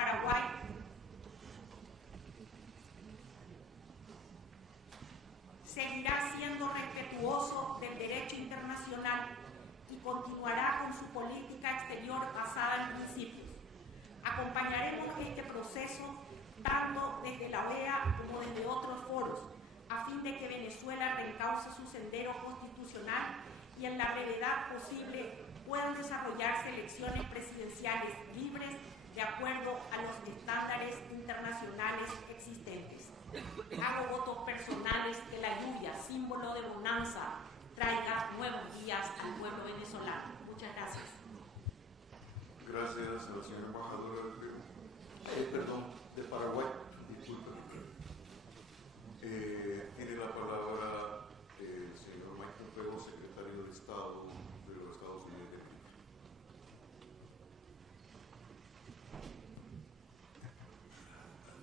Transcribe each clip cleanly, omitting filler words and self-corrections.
Paraguay seguirá siendo respetuoso del derecho internacional y continuará con su política exterior basada en principios. Acompañaremos este proceso tanto desde la OEA como desde otros foros, a fin de que Venezuela reencauce su sendero constitucional y en la brevedad posible puedan desarrollarse elecciones presidenciales libres de acuerdo a los estándares internacionales existentes. Hago votos personales que la lluvia, símbolo de bonanza, traiga nuevos días al pueblo venezolano. Muchas gracias. Gracias a la señora embajadora de Paraguay. Disculpe. Tiene la palabra el señor Pompeo, secretario de Estado de los Estados Unidos.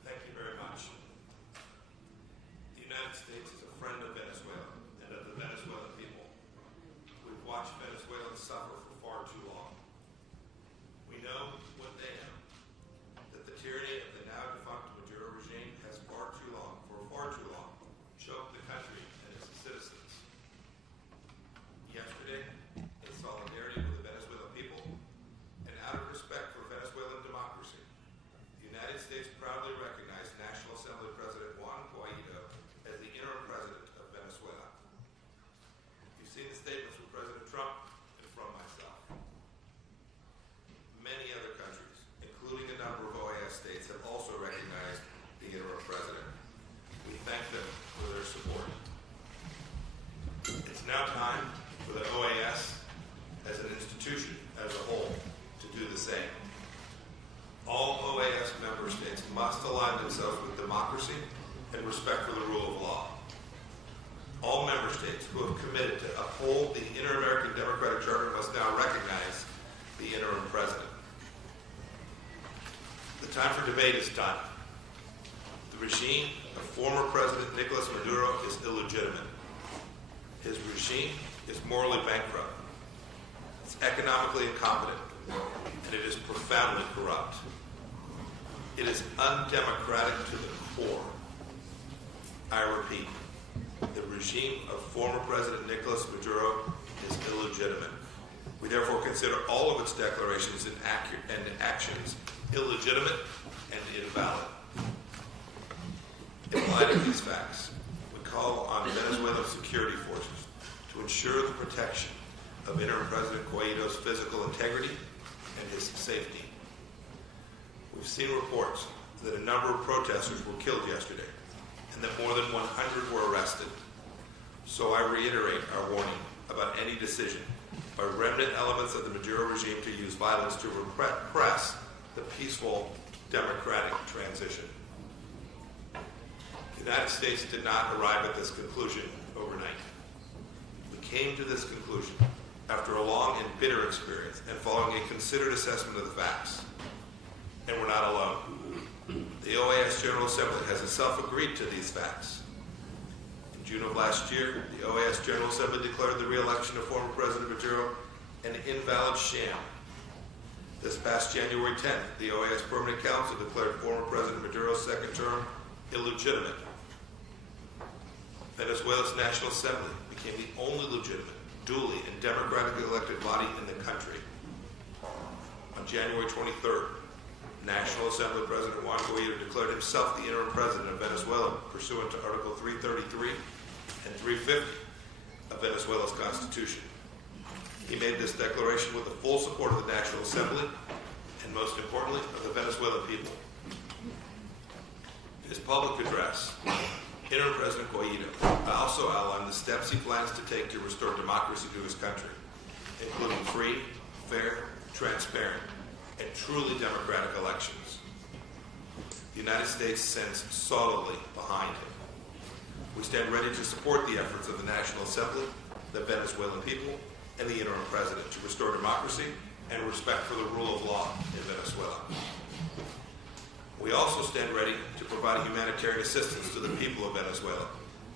Thank you very much. The United States is a friend of Venezuela and of the Venezuelan people. We've watched Venezuelans suffer for far too long. We know what they know, that the tyranny of the now defunct Maduro regime has for far too long, choked the country and its citizens. Yesterday, in solidarity with the Venezuelan people and out of respect for Venezuelan democracy, the United States proudly recognized National Assembly President Juan Guaido as the interim president of Venezuela. You've seen the statements from President Trump and from myself. Many other countries, including a number of OAS states, have also recognized the interim president. We thank them for their support. It's now time for the OAS as an institution, as a whole, to do the same. All OAS member states must align themselves with democracy and respect for the rule of law. All member states who have committed to uphold the Inter-American Democratic Charter must now recognize the interim president. The time for debate is done. The regime of former President Nicolas Maduro is illegitimate. His regime is morally bankrupt. It's economically incompetent, and it is profoundly corrupt. It is undemocratic to the core. I repeat, the regime of former President Nicolas Maduro is illegitimate. We therefore consider all of its declarations and actions illegitimate and invalid. In light of these facts, we call on Venezuelan security forces to ensure the protection of interim President Guaido's physical integrity and his safety. We've seen reports that a number of protesters were killed yesterday and that more than 100 were arrested. So I reiterate our warning about any decision by remnant elements of the Maduro regime to use violence to repress the peaceful democratic transition. The United States did not arrive at this conclusion overnight. We came to this conclusion after a long and bitter experience and following a considered assessment of the facts. And we're not alone. The OAS General Assembly has itself agreed to these facts. In June of last year, the OAS General Assembly declared the re-election of former President Maduro an invalid sham. This past January 10th, the OAS Permanent Council declared former President Maduro's second term illegitimate. Venezuela's National Assembly became the only legitimate, duly and democratically elected body in the country. On January 23rd, National Assembly President Juan Guaido declared himself the interim president of Venezuela pursuant to Article 333 and 350 of Venezuela's Constitution. He made this declaration with the full support of the National Assembly and, most importantly, of the Venezuelan people. In his public address, interim President Guaido also outlined the steps he plans to take to restore democracy to his country, including free, fair, transparent, and truly democratic elections. The United States stands solidly behind him. We stand ready to support the efforts of the National Assembly, the Venezuelan people, and the interim president to restore democracy and respect for the rule of law in Venezuela. We also stand ready to provide humanitarian assistance to the people of Venezuela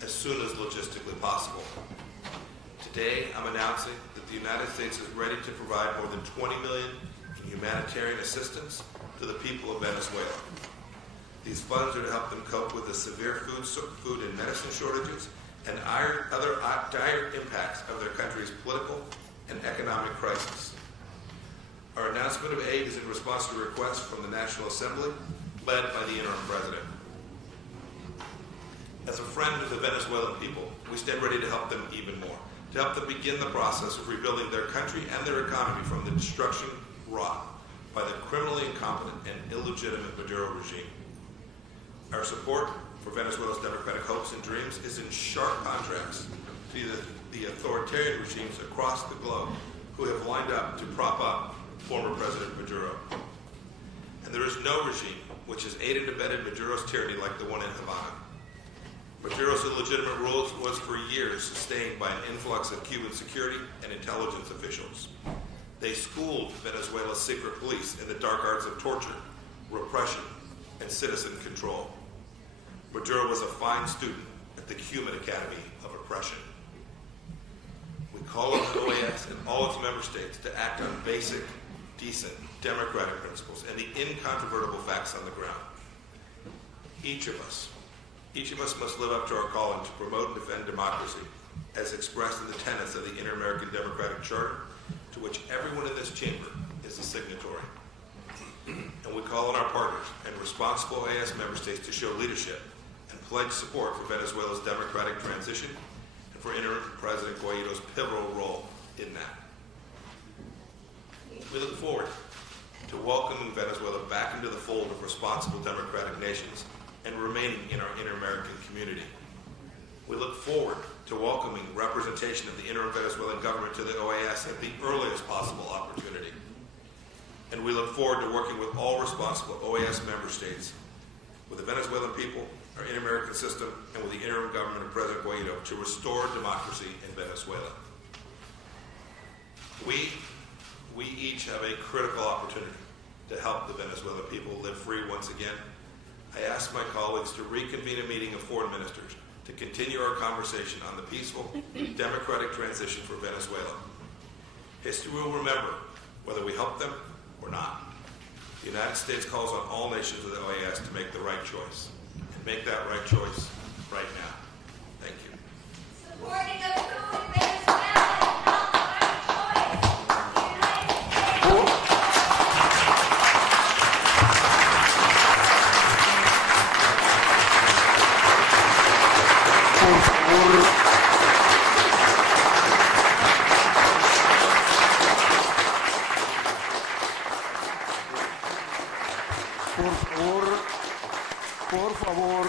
as soon as logistically possible. Today, I'm announcing that the United States is ready to provide more than $20 million in humanitarian assistance to the people of Venezuela. These funds are to help them cope with the severe food and medicine shortages and other dire impacts of their country's political and economic crisis. Our announcement of aid is in response to requests from the National Assembly, led by the interim president. As a friend of the Venezuelan people, we stand ready to help them even more, to help them begin the process of rebuilding their country and their economy from the destruction wrought by the criminally incompetent and illegitimate Maduro regime. Our support for Venezuela's democratic hopes and dreams is in sharp contrast to the authoritarian regimes across the globe who have lined up to prop up former President Maduro. And there is no regime which has aided and abetted Maduro's tyranny like the one in Havana. Maduro's illegitimate rule was for years sustained by an influx of Cuban security and intelligence officials. They schooled Venezuela's secret police in the dark arts of torture, repression, and citizen control. Maduro was a fine student at the Cuban Academy of Oppression. We call on the OAS and all its member states to act on basic, decent, democratic principles and the incontrovertible facts on the ground. Each of us must live up to our calling to promote and defend democracy as expressed in the tenets of the Inter-American Democratic Charter, to which everyone in this chamber is a signatory. And we call on our partners and responsible OAS member states to show leadership and pledge support for Venezuela's democratic transition and for interim President Guaido's pivotal role in that. We look forward to welcoming Venezuela back into the fold of responsible democratic nations and remaining in our inter-American community. We look forward to welcoming representation of the interim Venezuelan government to the OAS at the earliest possible opportunity. And we look forward to working with all responsible OAS member states, with the Venezuelan people, our inter-American system, and with the interim government of President Guaido to restore democracy in Venezuela. We each have a critical opportunity to help the Venezuelan people live free once again. I ask my colleagues to reconvene a meeting of foreign ministers to continue our conversation on the peaceful, democratic transition for Venezuela. History will remember whether we help them or not. The United States calls on all nations of the OAS to make the right choice, and make that right choice right now. Thank you. Supporting a coup in Venezuela is not the right choice. Por favor,